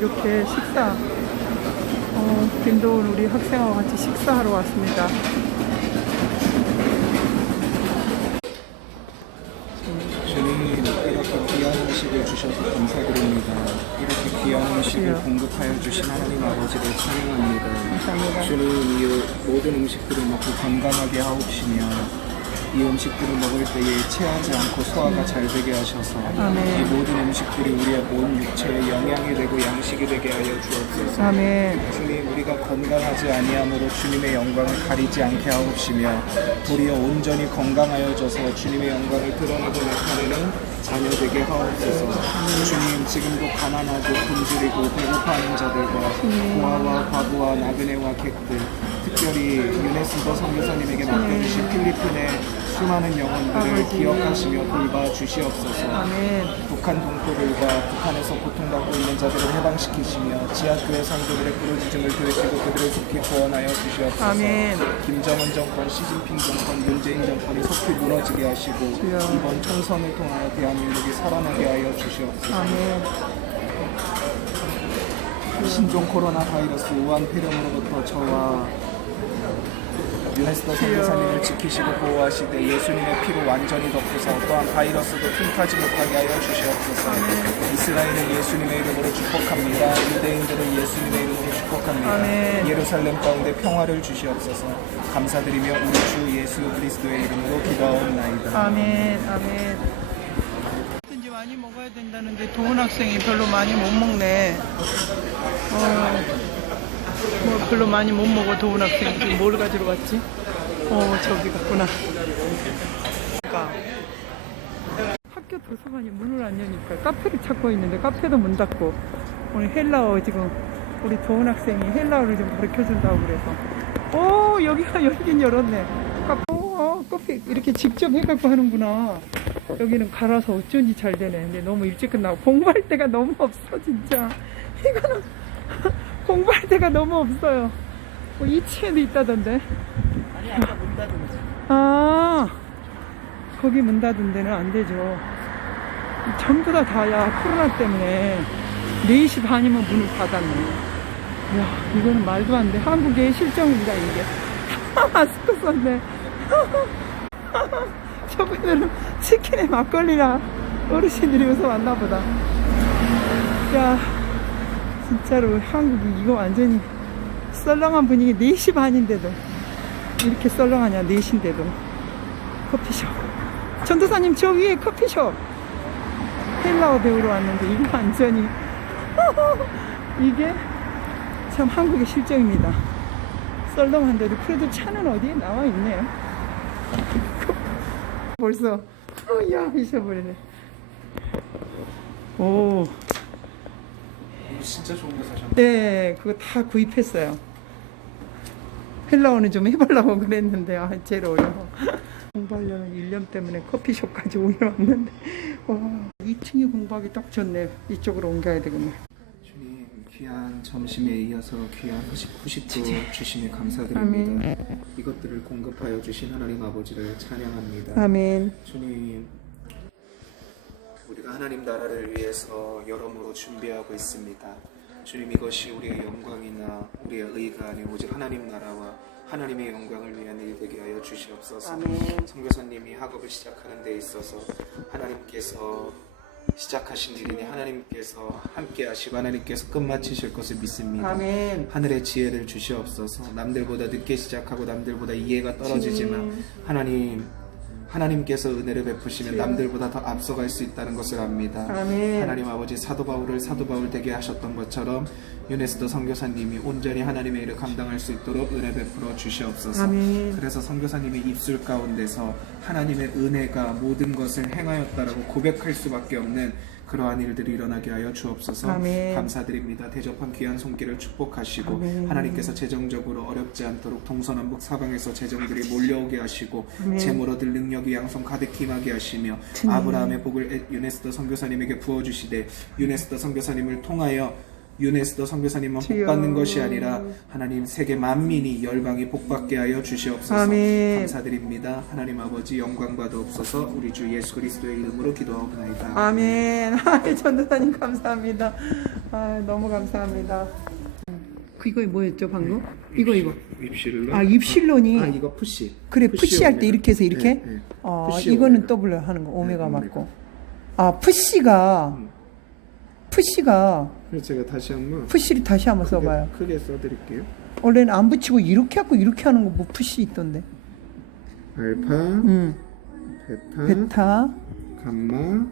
이렇게 식사, 어, 빈도온 우리 학생하고 같이 식사하러 왔습니다. 주님 이렇게 귀한 음식을 주셔서 감사드립니다. 이렇게 귀한 음식을 그래요. 공급하여 주신 하나님 아버지를 찬양합니다. 주님 이 모든 음식들을 먹고 건강하게 하옵시며 이 음식들을 먹을 때에 체하지 않고 소화가 잘 되게 하셔서 아멘. 이 모든 음식들이 우리의 온 육체에 영양이 되고 양식이 되게 하여 주옵소서. 아멘. 주님 우리가 건강하지 아니함으로 주님의 영광을 가리지 않게 하옵시며 도리어 온전히 건강하여져서 주님의 영광을 드러내고 나타내는 자녀 되게 하옵소서 주님 지금도 가난하고 굶주리고 배고파하는 자들과 고아와 과부와 나그네와 객들 특별히 유네스도 선교사님에게 맡겨주신 필리핀의 수많은 영혼들을. 기억하시며 돌봐 주시옵소서 아멘. 북한 동포들과 북한에서 고통받고 있는 자들을 해방시키시며 지하교회 성도들의 부르짖음을 들으시고 그들을 속히 구원하여 주시옵소서 아멘. 김정은 정권, 시진핑 정권, 문재인 정권이 속히 무너지게 하시고. 이번 총선을 통하여 대한민국이 살아나게 하여 주시옵소서 아멘. 신종 코로나 바이러스 우한 폐렴으로부터 저와 유네스도 선교사님을 지키시고 보호하시되 예수님의 피로 완전히 덮으사 또한 바이러스도 틈타지 못하게 하여 주시옵소서 이스라엘은 예수님의 이름으로 축복합니다 유대인들은 예수님의 이름으로 축복합니다 아멘. 예루살렘 가운데 평화를 주시옵소서 감사드리며 우리 주 예수 그리스도의 이름으로 기도하옵나이다 아멘. 아멘. 많이 먹어야 된다는데 도훈 학생이 별로 많이 못 먹네. 어, 뭐 별로 많이 못 먹어 도훈 학생이 뭘 가지러 갔지? 어 저기 갔구나. 그러니까 학교 도서관이 문을 안 여니까 카페를 찾고 있는데 카페도 문 닫고 오늘 헬라어 지금 우리 도훈 학생이 헬라어를 좀 가르쳐 준다고 그래서 오 여기가 열긴 열었네. 카페 어, 커피 이렇게 직접 해갖고 하는구나. 여기는 갈아서 어쩐지 잘 되네. 근데 너무 일찍 끝나고 공부할 때가 너무 없어 진짜. 이거는 공부할 때가 너무 없어요. 뭐 2층에도 있다던데. 아니 아까 문 닫은 아 거기 문 닫은 데는 안 되죠. 전부 다 다야 코로나 때문에 4시 반이면 문을 닫았네. 야 이거는 말도 안 돼. 한국의 실정입니다 이게. 마스크 썼네. 저분들은 치킨에 막걸리랑 어르신들이 여기서 왔나 보다. 야 진짜로 한국이 이거 완전히 썰렁한 분위기 4시 반인데도. 이렇게 썰렁하냐 4시인데도. 커피숍. 전도사님 저 위에 커피숍. 헬라어 배우러 왔는데 이거 완전히. 이게 참 한국의 실정입니다. 썰렁한데도 그래도 차는 어디에 나와 있네요. 벌써. 어, 야 잊어버리네. 오 진짜 좋은 거 사셨네 네, 그거 다 구입했어요. 헬라어는 좀 해보려고 그랬는데, 아, 제일 어려워. 공부하려는 1년 때문에 커피숍까지 옮겨왔는데, 와, 2층에 공부하기 딱 좋네. 이쪽으로 옮겨야 되겠네. 주님 귀한 점심에 이어서 귀한 후식, 후식도 주심에 감사드립니다. 이것들을 공급하여 주신 하나님 아버지를 찬양합니다. 아멘. 주님 우리가 하나님 나라를 위해서 여러모로 준비하고 있습니다. 주님 이것이 우리의 영광이나 우리의 의가 아닌 오직 하나님 나라와 하나님의 영광을 위한 일 되게 하여 주시옵소서. 선교사님이 학업을 시작하는 데 있어서 하나님께서 시작하신 일이니 하나님께서 함께 하시고 하나님께서 끝마치실 것을 믿습니다. 아멘. 하늘의 지혜를 주시옵소서. 남들보다 늦게 시작하고 남들보다 이해가 떨어지지만 하나님 하나님께서 은혜를 베푸시면 주여. 남들보다 더 앞서갈 수 있다는 것을 압니다. 아멘. 하나님 아버지 사도 바울을 사도 바울 되게 하셨던 것처럼 유네스도 선교사님이 온전히 하나님의 일을 감당할 수 있도록 은혜 베풀어 주시옵소서. 아멘. 그래서 선교사님의 입술 가운데서 하나님의 은혜가 모든 것을 행하였다라고 고백할 수밖에 없는 그러한 일들이 일어나게 하여 주옵소서. 아멘. 감사드립니다. 대접한 귀한 손길을 축복하시고 아멘. 하나님께서 재정적으로 어렵지 않도록 동서남북 사방에서 재정들이 몰려오게 하시고 아멘. 재물 얻을 능력이 양손 가득 임하게 하시며. 아브라함의 복을 유네스도 선교사님에게 부어 주시되 유네스도 선교사님을 통하여 유네스도 주여. 복받는 것이 아니라 하나님 세계 만민이 열방이 복받게 하여 주시옵소서 아멘. 감사드립니다. 하나님 아버지 영광 받옵소서 우리 주 예수 그리스도의 이름으로 기도하옵나이다. 아멘. 아, 전도사님 감사합니다. 아, 너무 감사합니다. 그 이거 뭐였죠 방금? 이거 이거. 입실로 아 입실론이 아 이거 푸시 그래 푸시 푸시 할 때 오메가. 이렇게 해서 이렇게. 네, 네. 어 이거는 오메가. W 하는 거 오메가 네, 맞고. 아 푸시가 음. 푸시가 그래서 제가 다시 한번 푸시를 다시 한번 써봐요. 크게, 크게 써드릴게요. 원래는 안 붙이고 이렇게 하고 이렇게 하는 거 뭐 푸시 있던데. 알파, 음. 베타, 베타. 감마,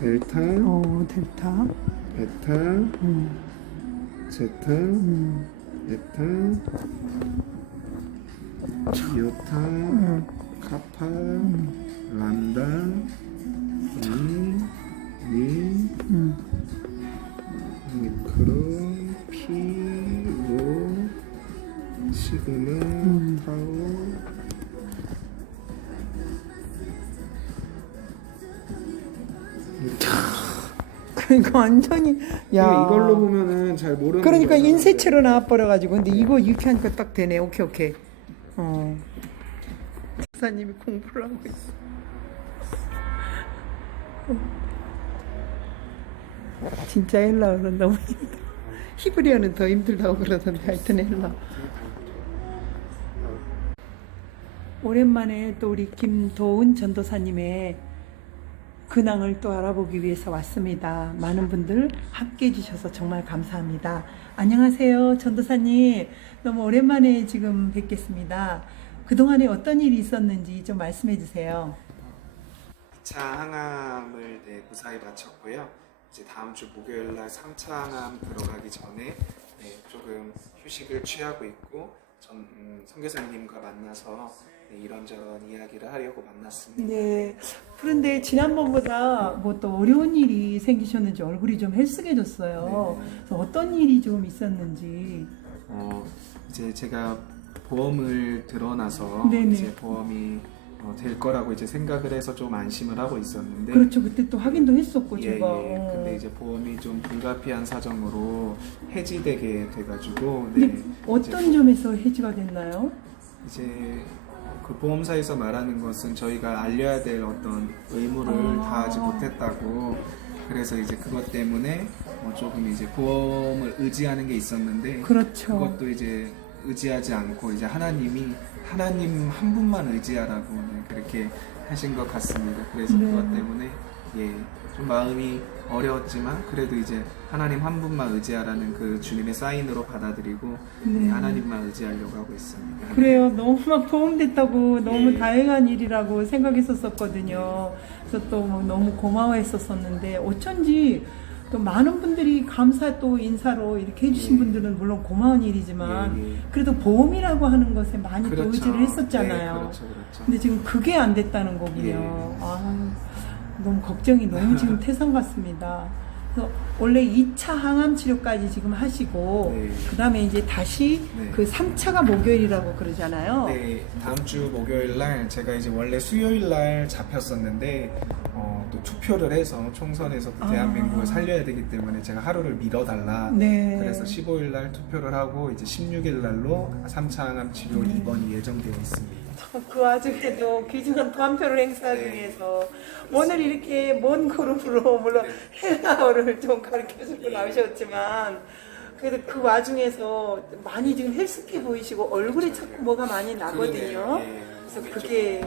델타, 어 델타. 베타, 음. 제타, 음. 에타, 이오타, 음. 카파, 람다, 미, 그러니까 완전히 야. 이걸로 보면은 잘 모르는 그러니까 거잖아. 인쇄체로 나와버려가지고. 근데 이거 이렇게 하니까 딱 되네. 오케이 오케이. 어. 박사님이 공부를 하고 있어. 진짜 헬라어는 너무 힘들어. 히브리어는 더 힘들다고 그러던데 하여튼 헬라. 오랜만에 또 우리 김도은 전도사님의 근황을 또 알아보기 위해서 왔습니다. 많은 분들 함께 해주셔서 정말 감사합니다. 안녕하세요, 전도사님. 너무 오랜만에 지금 뵙겠습니다. 그동안에 어떤 일이 있었는지 좀 말씀해 주세요. 2차 항암을 네, 무사히 마쳤고요. 이제 다음 주 목요일 날 3차 항암 들어가기 전에 네, 조금 휴식을 취하고 있고 전 음, 선교사님과 만나서 네, 이런저런 이야기를 하려고 만났습니다. 네. 그런데 지난번보다 뭐 또 어려운 일이 생기셨는지 얼굴이 좀 헬쓱해졌어요. 네. 그래서 어떤 일이 좀 있었는지. 어, 이제 제가 보험을 들어놔서 네네. 이제 보험이 어, 될 거라고 이제 생각을 해서 좀 안심을 하고 있었는데 그렇죠. 그때 또 확인도 했었고 예, 제가. 예. 어. 근데 이제 보험이 좀 불가피한 사정으로 해지되게 돼가지고 근데 네. 어떤 점에서 해지가 됐나요? 이제 그 보험사에서 말하는 것은 저희가 알려야 될 어떤 의무를 아. 다하지 못했다고 그래서 이제 그것 때문에 뭐 조금 이제 보험을 의지하는 게 있었는데 그렇죠. 그것도 이제 의지하지 않고 이제 하나님이 하나님 한 분만 의지하라고 네, 그렇게 하신 것 같습니다. 그래서 네. 그것 때문에 예, 좀 마음이 어려웠지만 그래도 이제 하나님 한 분만 의지하라는 그 주님의 사인으로 받아들이고 네. 네, 하나님만 의지하려고 하고 있습니다. 그래요. 너무 막 보험됐다고 너무 예. 다행한 일이라고 생각했었었거든요. 그래서 또뭐 너무 고마워했었었는데 어쩐지 또 많은 분들이 감사 또 인사로 이렇게 해주신 예. 분들은 물론 고마운 일이지만 예, 예. 그래도 보험이라고 하는 것에 많이 또 그렇죠. 의지를 했었잖아요. 네, 그렇죠, 그렇죠. 근데 지금 그게 안 됐다는 거군요. 예. 아, 너무 걱정이 너무 지금 태산 같습니다. 그래서 원래 2차 항암 치료까지 지금 하시고 네. 그다음에 이제 다시 네. 그 3차가 목요일이라고 그러잖아요. 네, 다음 주 목요일 날 제가 이제 원래 수요일 날 잡혔었는데 어, 또 투표를 해서 총선에서 또 아. 대한민국을 살려야 되기 때문에 제가 하루를 미뤄달라. 네. 그래서 15일 날 투표를 하고 이제 16일 날로 3차 항암 치료 네. 입원이 예정되어 있습니다. 그 와중에도 귀중한 도안표를 행사하기 네. 위해서 오늘 이렇게 먼 그룹으로 물론 헬라어를 좀 가르쳐 주고 나오셨지만 그래도 그 와중에서 많이 지금 헬스케 보이시고 얼굴에 자꾸 뭐가 많이 나거든요. 예. 그래서 그게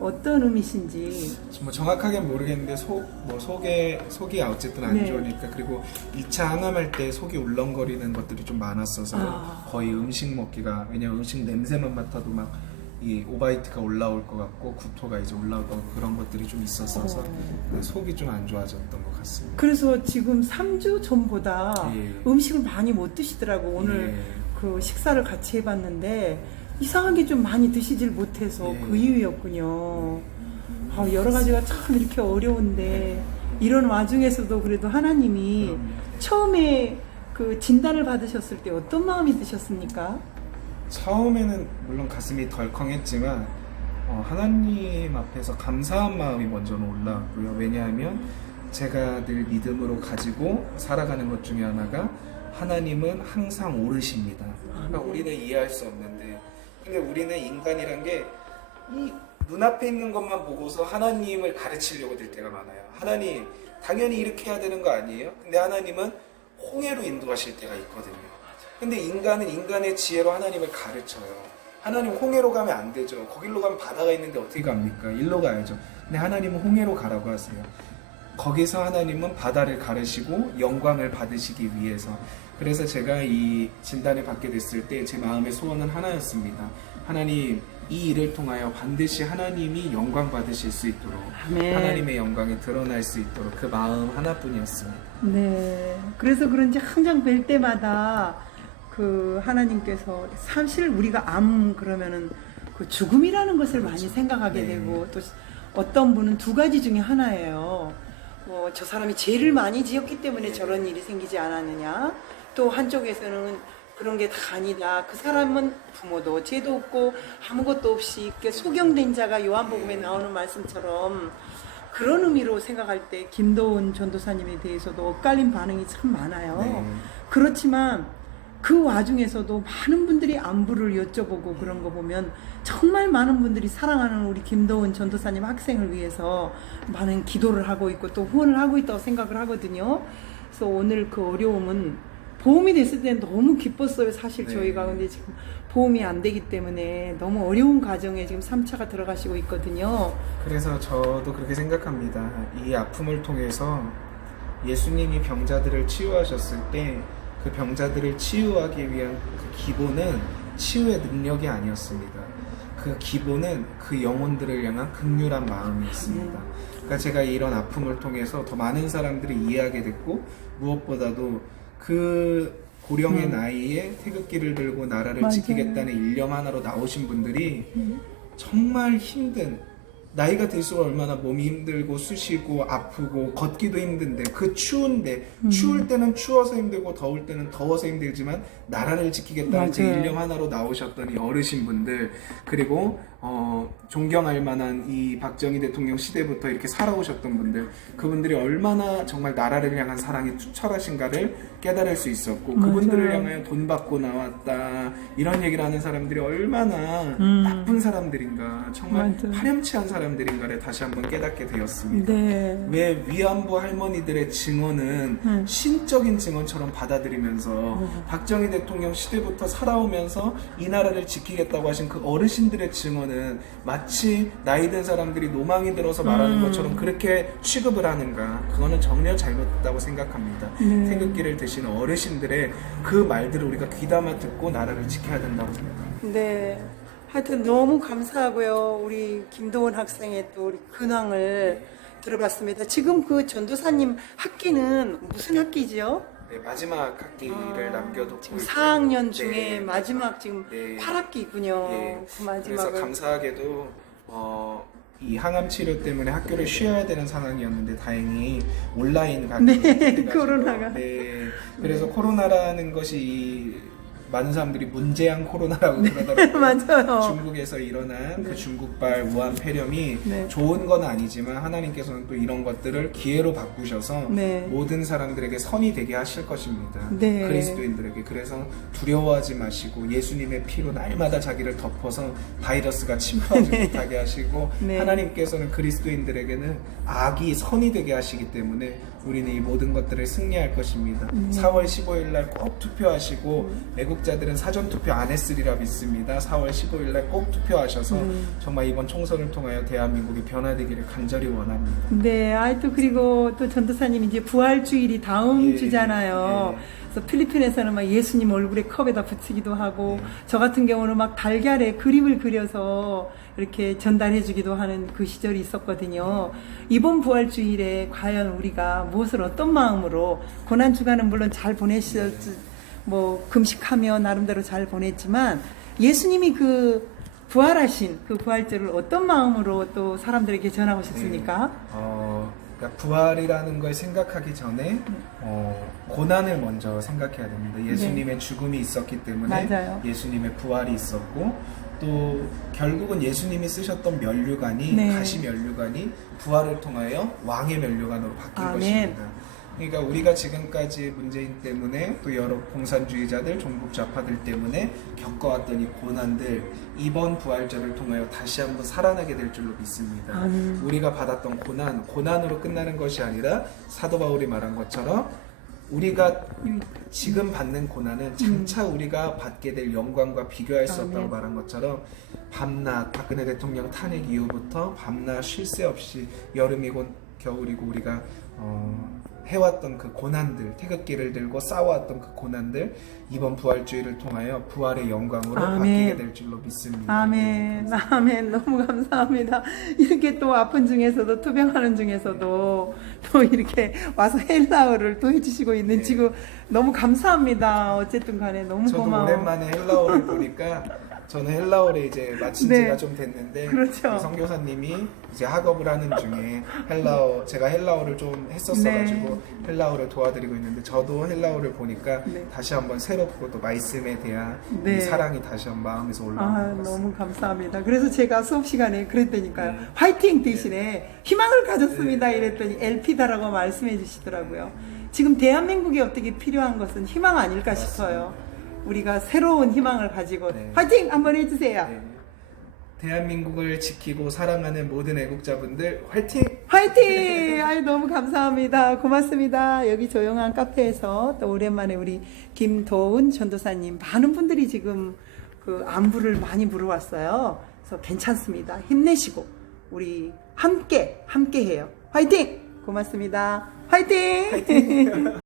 어떤 의미신지. 뭐 정확하게 모르겠는데 속, 뭐 속에 속이 어쨌든 안 네. 좋으니까 그리고 2차 항암할 때 속이 울렁거리는 것들이 좀 많았어서 아. 거의 음식 먹기가 왜냐면 음식 냄새만 맡아도 막 이 오바이트가 올라올 것 같고 구토가 이제 올라올 것 같고 그런 것들이 좀 있었어서 어. 네, 속이 좀 안 좋아졌던 것 같습니다. 그래서 지금 3주 전보다 예. 음식을 많이 못 드시더라고 오늘 예. 그 식사를 같이 해봤는데 이상하게 좀 많이 드시질 못해서 예. 그 이유였군요. 아, 여러 가지가 참 이렇게 어려운데 이런 와중에서도 그래도 하나님이. 처음에 그 진단을 받으셨을 때 어떤 마음이 드셨습니까? 처음에는 물론 가슴이 덜컹했지만 어, 하나님 앞에서 감사한 마음이 먼저는 올라왔고요. 왜냐하면 제가 늘 믿음으로 가지고 살아가는 것 중에 하나가 하나님은 항상 오르십니다. 그러니까 우리는 이해할 수 없는데, 근데 우리는 인간이란 게 이 눈앞에 있는 것만 보고서 하나님을 가르치려고 들 때가 많아요. 하나님, 당연히 이렇게 해야 되는 거 아니에요? 근데 하나님은 홍해로 인도하실 때가 있거든요. 근데 인간은 인간의 지혜로 하나님을 가르쳐요. 하나님 홍해로 가면 안 되죠. 거길로 가면 바다가 있는데 어떻게 갑니까? 일로 가야죠. 근데 하나님은 홍해로 가라고 하세요. 거기서 하나님은 바다를 가르시고 영광을 받으시기 위해서. 그래서 제가 이 진단을 받게 됐을 때 제 마음의 소원은 하나였습니다. 하나님, 이 일을 통하여 반드시 하나님이 영광 받으실 수 있도록 아멘. 하나님의 영광이 드러날 수 있도록 그 마음 하나뿐이었습니다. 네. 그래서 그런지 항상 뵐 때마다 그 하나님께서 사실 우리가 암 그러면은 그 죽음이라는 것을 많이 생각하게 네. 되고 또 어떤 분은 두 가지 중에 하나예요. 뭐 저 사람이 죄를 많이 지었기 때문에 저런 일이 생기지 않았느냐. 또 한쪽에서는 그런 게 다 아니다. 그 사람은 부모도 죄도 없고 아무것도 없이 이렇게 소경된 자가 요한복음에 나오는 말씀처럼 그런 의미로 생각할 때 김도훈 전도사님에 대해서도 엇갈린 반응이 참 많아요. 네. 그렇지만 그 와중에서도 많은 분들이 안부를 여쭤보고 그런 거 보면 정말 많은 분들이 사랑하는 우리 김도훈 전도사님 학생을 위해서 많은 기도를 하고 있고 또 후원을 하고 있다고 생각을 하거든요. 그래서 오늘 그 어려움은 보험이 됐을 때는 너무 기뻤어요. 사실 네. 저희가 근데 지금 보험이 안 되기 때문에 너무 어려운 과정에 지금 3차가 들어가시고 있거든요. 그래서 저도 그렇게 생각합니다. 이 아픔을 통해서 예수님이 병자들을 치유하셨을 때 그 병자들을 치유하기 위한 그 기본은 치유의 능력이 아니었습니다. 그 기본은 그 영혼들을 향한 극률한 마음이었습니다. 그러니까 제가 이런 아픔을 통해서 더 많은 사람들이 이해하게 됐고 무엇보다도 그 고령의 음. 나이에 태극기를 들고 나라를 맞아요. 지키겠다는 일념 하나로 나오신 분들이 음. 정말 힘든 나이가 들수록 얼마나 몸이 힘들고 쑤시고 아프고 걷기도 힘든데 그 추운데 음. 추울 때는 추워서 힘들고 더울 때는 더워서 힘들지만 나라를 지키겠다는 그 맞아요. 일념 하나로 나오셨던 이 어르신 분들 그리고 어, 존경할 만한 이 박정희 대통령 시대부터 이렇게 살아오셨던 분들 그분들이 얼마나 정말 나라를 향한 사랑이 투철하신가를 깨달을 수 있었고 그분들을 맞아요. 향하여 돈 받고 나왔다 이런 얘기를 하는 사람들이 얼마나 음. 나쁜 사람들인가 정말 맞아요. 파렴치한 사람들인가를 다시 한번 깨닫게 되었습니다. 네. 왜 위안부 할머니들의 증언은 음. 신적인 증언처럼 받아들이면서 박정희 대통령 시대부터 살아오면서 이 나라를 지키겠다고 하신 그 어르신들의 증언 은 마치 나이 든 사람들이 노망이 들어서 말하는 음. 것처럼 그렇게 취급을 하는가 그거는 전혀 잘못됐다고 생각합니다. 네. 태극기를 드시는 어르신들의 그 말들을 우리가 귀담아 듣고 나라를 지켜야 된다고 생각합니다. 네. 하여튼 너무 감사하고요. 우리 김도원 학생의 또 우리 근황을 들어봤습니다. 지금 그 전도사님 학기는 무슨 학기지요? 네, 마지막 학기를 남겨두고 아, 지금 이제- 4학년 중에 네. 마지막 지금 네. 8학기군요. 예. 그 그래서 마지막을. 감사하게도 어, 이 항암 치료 때문에 학교를 쉬어야 되는 상황이었는데 다행히 온라인 강의 네, 코로나가. 네. 그래서 코로나라는 것이 많은 사람들이 문제양 코로나라고 그러더라고요. 맞아요. 중국에서 일어난 그 중국발 우한 폐렴이 네. 좋은 건 아니지만 하나님께서는 또 이런 것들을 기회로 바꾸셔서 네. 모든 사람들에게 선이 되게 하실 것입니다. 네. 그리스도인들에게 그래서 두려워하지 마시고 예수님의 피로 날마다 자기를 덮어서 바이러스가 침투하지 못하게 하시고 네. 하나님께서는 그리스도인들에게는 악이 선이 되게 하시기 때문에 우리는 이 모든 것들을 승리할 것입니다. 음. 4월 15일 날 꼭 투표하시고 애국 자들은 사전 투표 안 했으리라 믿습니다. 4월 15일 날 꼭 투표하셔서 음. 정말 이번 총선을 통하여 대한민국이 변화되기를 간절히 원합니다. 네, 아이 또 그리고 또 전도사님 이제 부활주일이 다음 예, 주잖아요. 예. 그래서 필리핀에서는 막 예수님 얼굴에 컵에다 붙이기도 하고 네. 저 같은 경우는 막 달걀에 그림을 그려서 이렇게 전달해주기도 하는 그 시절이 있었거든요. 이번 부활주일에 과연 우리가 무엇을 어떤 마음으로 고난 주간은 물론 잘 보내셨지 뭐 금식하며 나름대로 잘 보냈지만 예수님이 그 부활하신 그 부활절을 어떤 마음으로 또 사람들에게 전하고 싶습니까? 어, 그러니까 부활이라는 걸 생각하기 전에 어, 고난을 먼저 생각해야 됩니다. 예수님의 죽음이 있었기 때문에 네. 맞아요. 예수님의 부활이 있었고 또 결국은 예수님이 쓰셨던 면류관이 네. 가시 면류관이 부활을 통하여 왕의 면류관으로 바뀐 아멘. 것입니다. 그러니까 우리가 지금까지 문재인 때문에 또 여러 공산주의자들, 종북 좌파들 때문에 겪어왔던 이 고난들 이번 부활절을 통하여 다시 한번 살아나게 될 줄로 믿습니다. 아멘. 우리가 받았던 고난, 고난으로 끝나는 것이 아니라 사도 바울이 말한 것처럼 우리가 지금 받는 고난은 장차 우리가 받게 될 영광과 비교할 수 없다고. 말한 것처럼 밤낮 박근혜 대통령 탄핵 이후부터 밤낮 쉴 새 없이 여름이고 겨울이고 우리가 어, 해왔던 그 고난들 태극기를 들고 싸워왔던 그 고난들 이번 부활주의를 통하여 부활의 영광으로 아멘. 바뀌게 될 줄로 믿습니다. 아멘, 아멘. 너무 감사합니다. 이렇게 또 아픈 중에서도 투병하는 중에서도 또 이렇게 와서 헬라어를 또 해주시고 있는 네. 지금 너무 감사합니다. 어쨌든 간에 너무 저도 고마워. 오랜만에 헬라어를 보니까 저는 헬라어를 이제 마친 네. 지가 좀 됐는데 그렇죠. 그 선교사님이 이제 학업을 하는 중에 헬라어 제가 헬라어를 좀 했었어가지고 헬라어를 도와드리고 있는데 저도 헬라어를 보니까 네. 다시 한번 새롭고 또 말씀에 대한 네. 이 사랑이 다시 한번 마음에서 아, 올라오는 것 같습니다. 너무 감사합니다. 그래서 제가 수업 시간에 그랬다니까요. 네. 화이팅 대신에 희망을 가졌습니다. 네. 이랬더니 LP다라고 말씀해 주시더라고요. 지금 대한민국에 어떻게 필요한 것은 희망 아닐까 싶어요. 우리가 새로운 희망을 가지고 네. 화이팅 한번 해주세요. 네. 대한민국을 지키고 사랑하는 모든 애국자분들 화이팅! 화이팅! 아이 너무 감사합니다. 고맙습니다. 여기 조용한 카페에서 또 오랜만에 우리 김도훈 전도사님 많은 분들이 지금 그 안부를 많이 물어왔어요. 그래서 괜찮습니다. 힘내시고 우리 함께 함께 해요. 화이팅! 고맙습니다. 화이팅!